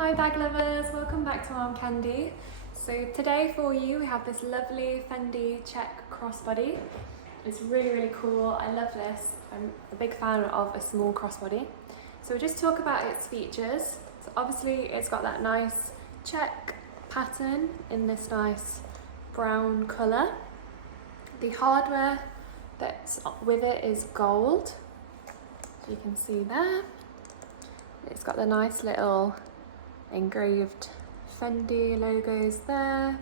Hi bag lovers, welcome back to Armcandy. So today for you we have this lovely Fendi check crossbody. It's really cool, I love this. I'm a big fan of a small crossbody. So we'll just talk about its features. So obviously it's got that nice check pattern in this nice brown colour. The hardware that's with it is gold, so you can see there. It's got the nice little engraved Fendi logos there,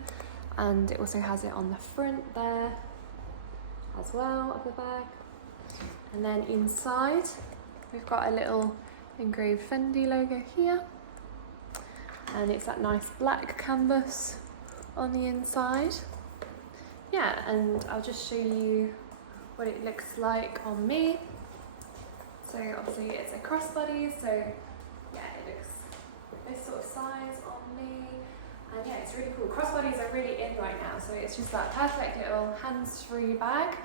and it also has it on the front there as well of the bag. And then inside we've got a little engraved Fendi logo here, and it's that nice black canvas on the inside. Yeah, and I'll just show you what it looks like on me. So obviously it's a crossbody, so yeah, it looks this sort of size on me, and yeah, it's really cool. Crossbodies are really in right now, so it's just that perfect little hands-free bag.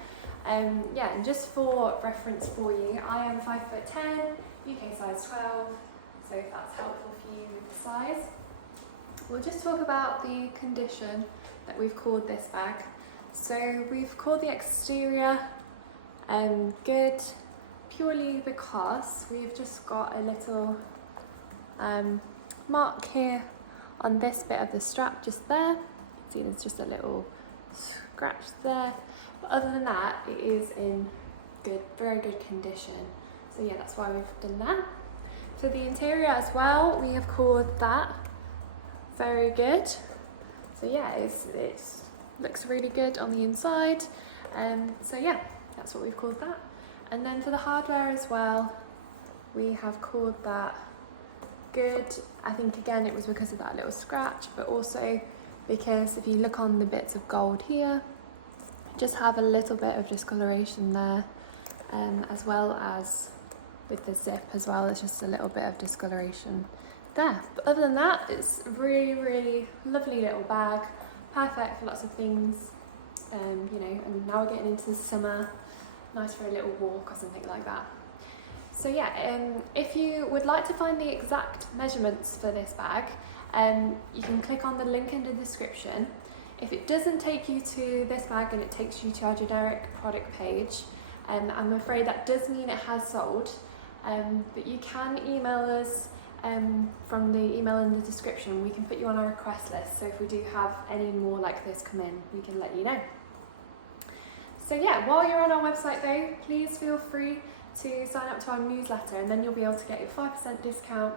Yeah, and just for reference for you, I am 5'10", UK size 12, so if that's helpful for you with the size. We'll just talk about the condition that we've called this bag. So we've called the exterior good purely because we've just got a little mark here on this bit of the strap just there. You can see there's just a little scratch there, but other than that it is in good, very good condition. So yeah, that's why we've done that. For the interior as well, we have called that very good. So yeah, it looks really good on the inside. So yeah, that's what we've called that. And then for the hardware as well, we have called that good. I think again it was because of that little scratch, but also because if you look on the bits of gold here, just have a little bit of discoloration there, as well as with the zip as well, it's just a little bit of discoloration there. But other than that, it's a really lovely little bag, perfect for lots of things. You know, and now we're getting into the summer, nice for a little walk or something like that. So yeah, if you would like to find the exact measurements for this bag, you can click on the link in the description. If it doesn't take you to this bag and it takes you to our generic product page, I'm afraid that does mean it has sold, but you can email us from the email in the description. We can put you on our request list, so if we do have any more like this come in, we can let you know. So yeah, while you're on our website though, please feel free to sign up to our newsletter, and then you'll be able to get your 5% discount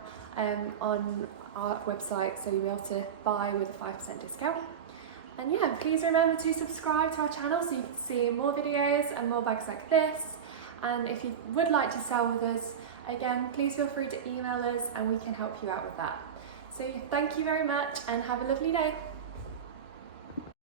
on our website, so you'll be able to buy with a 5% discount. And yeah, please remember to subscribe to our channel so you can see more videos and more bags like this. And if you would like to sell with us, again, please feel free to email us and we can help you out with that. So thank you very much and have a lovely day.